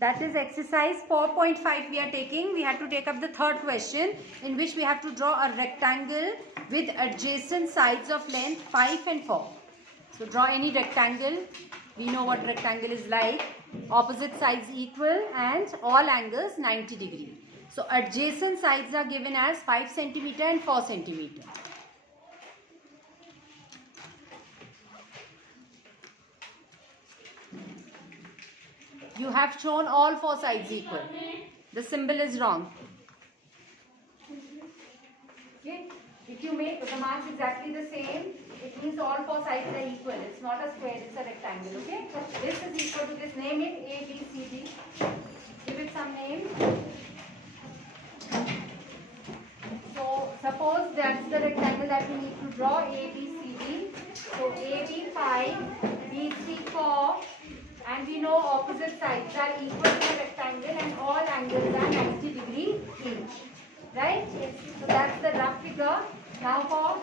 That is exercise 4.5 we are taking. We have to take up the third question, in which we have to draw a rectangle with adjacent sides of length 5 and 4. So draw any rectangle. We know what rectangle is like. Opposite sides equal and all angles 90 degree. So adjacent sides are given as 5 centimeter and 4 centimeter. You have shown all 4 sides equal. The symbol is wrong. Okay? If you make the marks exactly the same, it means all 4 sides are equal. It's not a square, it's a rectangle. Okay? So this is equal to this. Name it A, B, C, D. Give it some name. So suppose that's the rectangle that we need to draw, A, B, C, D. So AB 5, BC 4. And we know opposite sides are equal to the rectangle and all angles are 90 degree each. Right? So that's the rough figure. Now for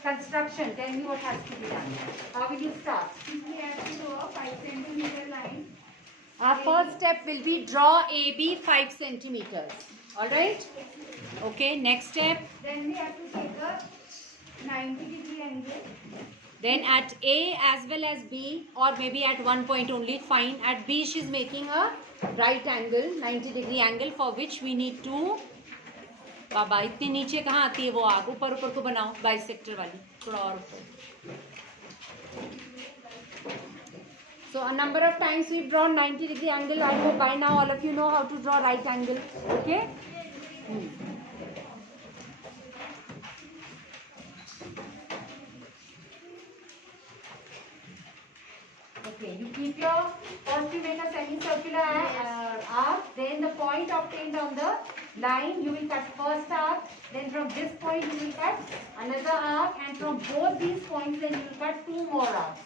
construction, tell me what has to be done. How will you start? We have to draw a 5 centimeter line. Our first step will be draw AB 5 centimeters. Alright? Okay, next step. Then we have to take a 90 degree angle. Then at A as well as B, or maybe at one point only, fine. At B she is making a right angle, 90 degree angle, for which we need to, बाबा इतनी नीचे कहाँ आती है वो आग, ऊपर ऊपर को बनाओ, बाइसेक्टर वाली, थोड़ा और ऊपर. So a number of times we've drawn 90 degree angle. I hope by now all of you know how to draw right angle. Okay? Okay, you keep your, first you make a semicircular arc, then the point obtained on the line, you will cut first arc, then from this point you will cut another arc, and from both these points then you will cut 2 more arcs.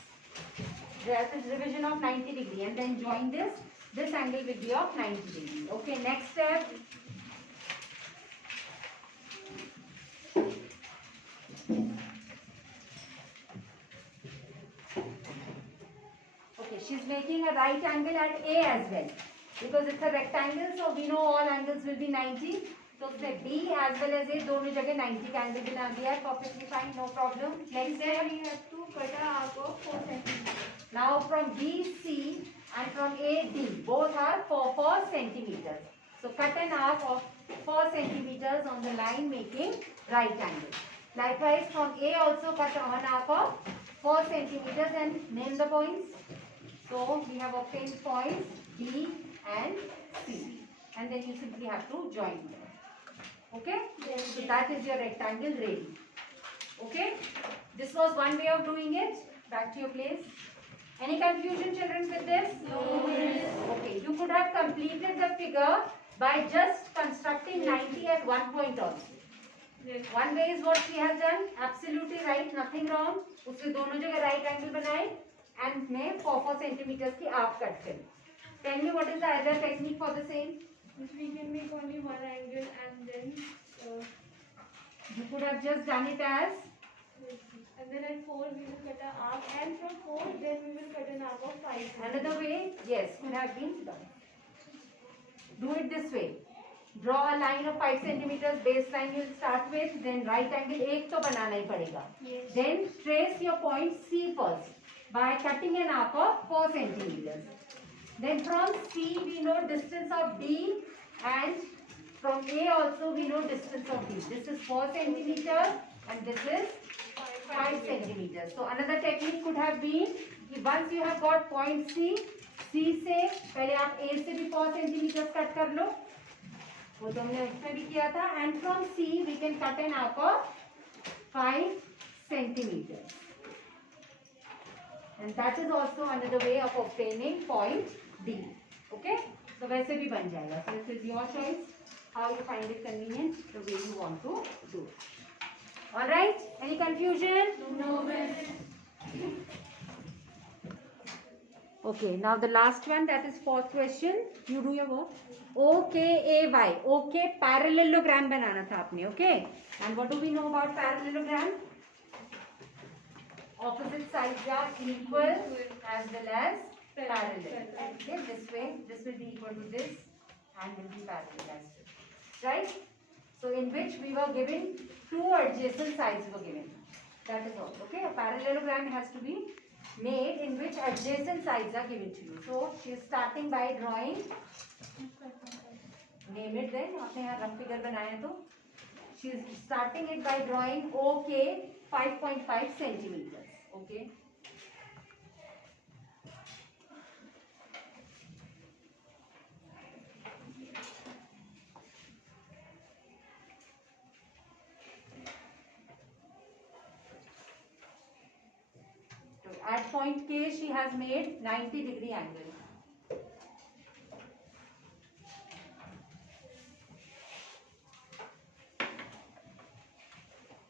That is revision of 90 degree, and then join this angle will be of 90 degree. Okay, next step. She's making a right angle at A as well, because it's a rectangle, so we know all angles will be 90. So say B as well as A, दोनों जगह 90 का angle बना दिया है, perfectly fine, no problem. Next Then we have to cut an arc of 4 centimeters. Now from BC and from AD, both are 4 centimeters. So cut an arc of 4 centimeters on the line making right angle. Likewise from A also cut an arc of 4 centimeters and name the points. So we have obtained points B and C, and then you simply have to join them. Okay? So that is your rectangle ready. Okay? This was one way of doing it. Back to your place. Any confusion, children, with this? No. Okay. You could have completed the figure by just constructing 90 at one point also. Yes. One way is what she has done. Absolutely right. Nothing wrong. उससे दोनों जगह right angle बनाए. And may 4 centimeters की arc cut करें. Tell me what is the other technique for the same? We can make only one angle and then You could have just done it as, and then at 4 we will cut an arc, and from 4 then we will cut an arc of 5. another way, yes, could have been done. Do it this way. Draw a line of 5 centimeters, baseline you will start with, then right angle एक तो बनाना ही पड़ेगा. Yes. Then trace your point C first by cutting an arc of 4 centimeters. Then from C we know distance of D, and from A also we know distance of D. This is 4 centimeters and this is 5 centimeters. So another technique could have been, once you have got point C, C से पहले आप A से भी 4 centimeters cut कर लो. वो तो हमने उसमें भी किया था. And from C we can cut an arc of 5 centimeters. And that is also another way of obtaining point D. Okay? So वैसे भी बन जाएगा. So this is your choice. How you find it convenient, the way you want to do it. All right? Any confusion? No. Okay. Now the last one, that is 4th question. You do your work. OKAY. OK parallelogram बनाना था आपने. Okay? And what do we know about parallelogram? Opposite sides are equal as well as parallel. Okay, this way, this will be equal to this and will be parallel as well. Right? So in which we were given two adjacent sides were given. That is all. Okay, a parallelogram has to be made in which adjacent sides are given to you. So she is starting by drawing. Name it then. आपने यहाँ rough figure बनाया तो. She is starting it by drawing OK 5.5 centimeters. Okay. At point K, she has made 90-degree angle.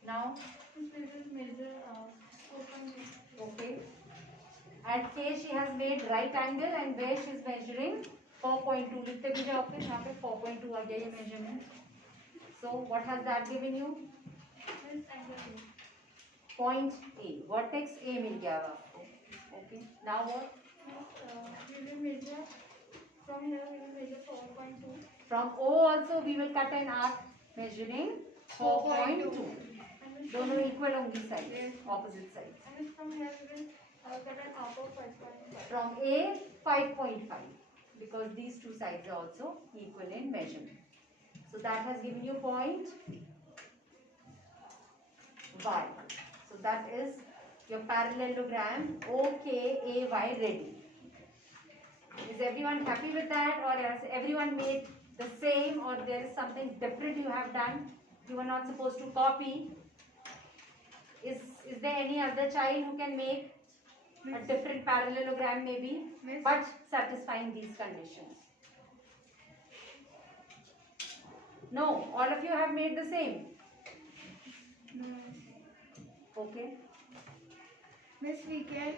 Now, okay. At K, she has made right angle and where she is measuring 4.2. लिखते भी जाओ फिर यहाँ पे 4.2 आ गया ये measurement. So, what has that given you? Point A. Vertex A मिल गया आपको. Okay. Now what? We will measure from here. We will measure 4.2. From O also we will cut an arc measuring 4.2. दोनों equal होंगी sides, opposite sides. And from here we will cut an arc of 5.5. From A 5.5 because these two sides are also equal in measurement. So that has given you point Y. So that is your parallelogram OKAY ready. Is everyone happy with that, or has everyone made the same, or there is something different you have done you were not supposed to copy? Is there any other child who can make a different parallelogram maybe, but satisfying these conditions? No, all of you have made the same. Okay. Miss, we can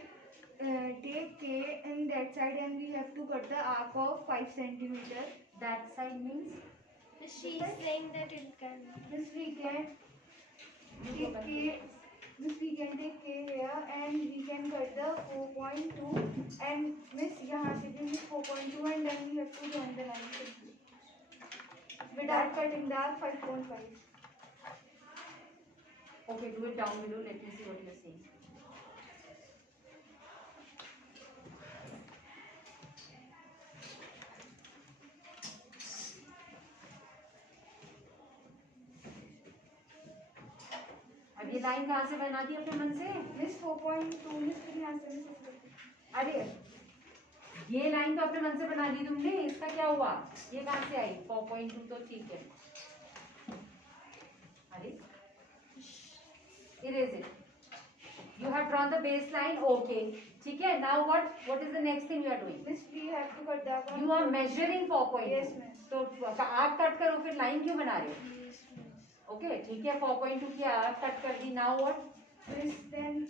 take K in that side and we have to cut the arc of 5 centimeters. That side means? She is saying that it can. Miss, we can take K. Miss, we can take K here and we can cut the 4.2 and Miss, यहाँ से भी Miss 4.2 and then we have to join the line without cutting the arc 5.5. Okay, do it down below. Let me see what you are saying. अब ये line कहाँ से बना दी अपने मन से? Miss 4.2 Miss फिर यहाँ से Miss अरे ये लाइन तो अपने मन से बना दी तुमने, इसका क्या हुआ? ये कहाँ से आई? 4.2 तो ठीक है. अरे erase it. You have drawn the baseline. Okay, ठीक है. Now what is the next thing you are doing? Miss, we have to cut the arc. You are measuring 4.2. Yes, ma'am. तो आर्क कट करो, फिर line क्यों बना रहे हो? Okay, ठीक है. 4.2 की आर्क कट कर दी. Now what? Miss, then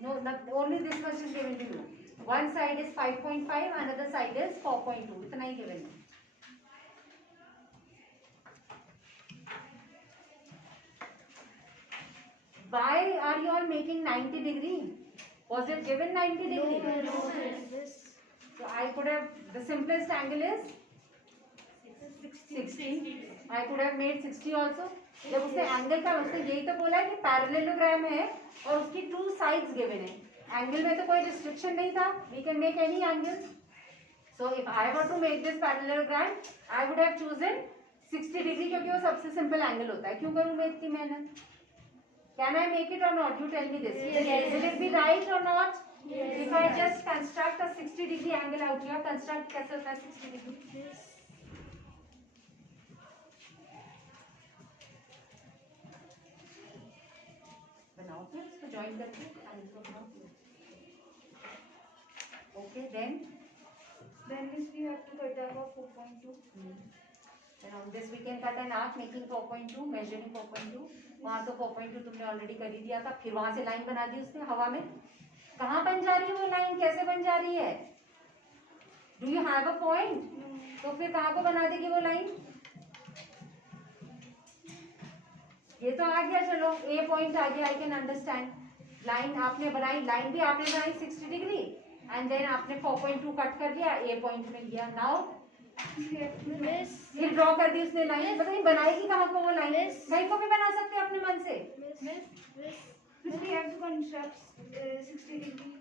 no, only this much is given to you. One side is 5.5, another side is 4.2. इतना ही given है. Why are you all making 90 degree? Was it given 90 degree? No. So I could have, the simplest angle is 60. I could have made 60 also. जब उसने angle का, उसने यही तो बोला कि पैरेललोग्राम है और उसकी टू साइड्स गिवन है. एंगल में तो कोई रिस्ट्रिक्शन नहीं था. We can make any angle. So if I want to make this parallelogram I would have chosen 60 degree, क्योंकि वो सबसे सिंपल एंगल होता है. क्यों करूँ मैं इतनी मेहनत? Can I make it or not? You tell me this. Yes. Will it be right or not? Yes. If I just construct a 60 degree angle out here, construct कैसे होता है 60 degree? बनाओ फिर इसको join करके angle को बनाओ. Okay, then Miss, we have to cut the arc of 4.2. then on this we can cut an arc making 4.2, measuring 4.2. वहाँ तो 4.2 तुमने ऑलरेडी कर ही दिया था. फिर वहाँ से लाइन बना दी उसने हवा में. कहाँ बन जा रही है वो लाइन? कैसे बन जा रही है? Do you have a point? तो फिर कहाँ को बना देगी वो लाइन? ये तो आ गया, चलो ए पॉइंट आ गया, आई कैन अंडरस्टैंड। लाइन आपने बनाई, लाइन भी आपने बनाई 60 डिग्री एंड देन आपने 4.2 कट कर दिया, ए पॉइंट मिल गया। नाउ Miss, ये ड्रॉ कर दी उसने लाइन, पता नहीं बनाएगी कहाँ को वो लाइन, Miss. कहीं को भी बना सकते हैं अपने मन से। Miss, Miss, we have to construct 60 degree.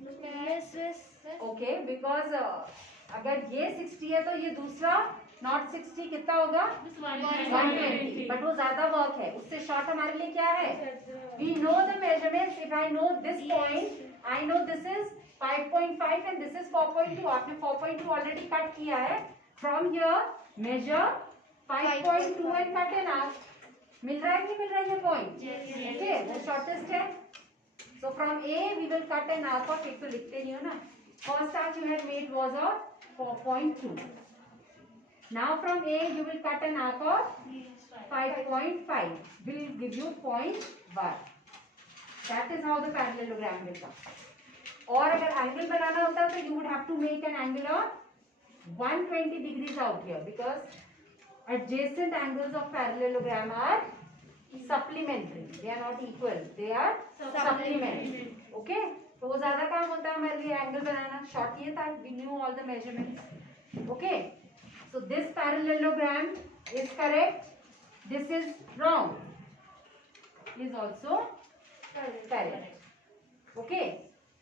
Miss. Okay, because अगर ये 60 है तो ये दूसरा नॉट 60 कितना होगा 120, बट वो ज्यादा वर्क है, उससे शॉर्ट हमारे लिए क्या है, we know the measurements. If I know this point, I know this is 5.5 and this is 4.2। आपने 4.2 ऑलरेडी कट किया है, from here measure 5.2 and cut an arc. मिल रहा है कि नहीं मिल रहा है ये पॉइंट? ओके, वो शॉर्टेस्ट है। So from A we will cut an arc of, एक तो लिखते नहीं हो ना, first arc you had made was of 4.2. Now from A you will cut an arc of 5.5. Will give you 0.1. That is how the parallelogram will come. और अगर angle बनाना होता तो you would have to make an angle of 120 degrees out here, because adjacent angles of parallelogram are supplementary, they are not equal, they are supplementary. Okay, तो वो ज्यादा काम होता है हमारे लिए एंगल बनाना। शॉर्ट ये था, we knew all the measurements. Okay, so this parallelogram is correct, this is wrong, is also correct. Okay,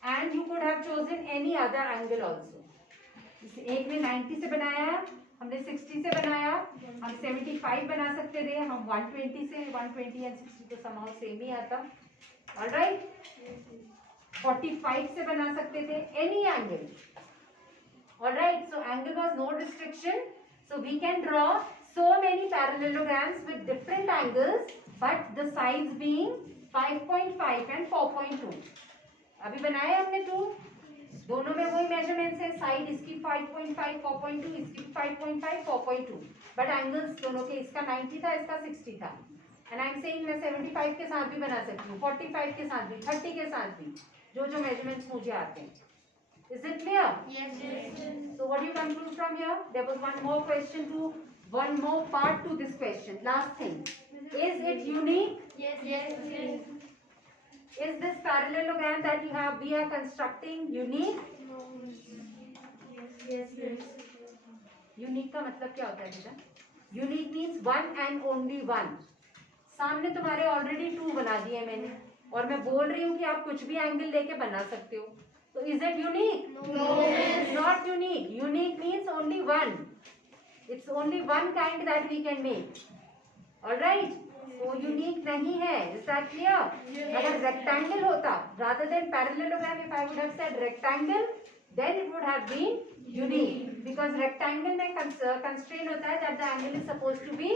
and you could have chosen any other angle also. एक ने 90 से बनाया, हमने 60 से बनाया, हम 75 बना सकते थे, हम 120 से, 120 एंड 60 तो somehow सेम ही आता। ऑलराइट, 45 से बना सकते थे, any angle. Alright, so angle was no restriction, so we can draw so many parallelograms with different angles but the sides being 5.5 and 4.2. अभी बनाए हमने 2, दोनों में वही मेजरमेंट्स है, साइड इसकी 5.5 4.2, इसकी 5.5 4.2, बट एंगल्स दोनों के, इसका 90 था, इसका 60 था। एंड आई एम सेइंग मैं 75 के साथ भी बना सकती हूँ, 45 के साथ भी, 30 के साथ भी, जो जो मेजरमेंट्स मुझे आते हैं। Is it clear? Yes. So what do you conclude from here? There was one more part to this question. Last thing, is it unique? Yes. Is this parallelogram that we are constructing unique? Yes. Unique का मतलब क्या होता है बेटा? Unique means one and only one. सामने तुम्हारे already 2 बना दिए मैंने, और मैं बोल रही हूँ कि आप कुछ भी एंगल लेके बना सकते हो, तो is it unique? No. It's not unique. Unique means only one. It's only one kind that we can make. All right? वो यूनिक नहीं है। Is that clear? अगर रेक्टेंगल होता, rather than parallelogram, if I would have said rectangle, then it would have been unique, because rectangle में constraint होता है that the angle is supposed to be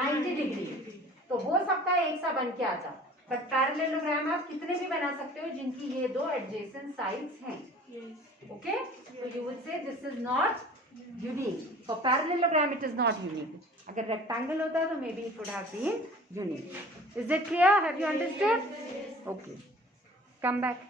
90 degree, तो वो सबका एक सा बन के आता। बट पैरेललोग्राम आप कितने भी बना सकते हो जिनकी ये 2 एडजेसेंट साइड्स हैं। Okay, so you would say this is not unique. For parallelogram it is not unique. अगर रेक्टेंगल होता तो maybe it would have been unique. Is it clear? Have you understood? Okay. Come back.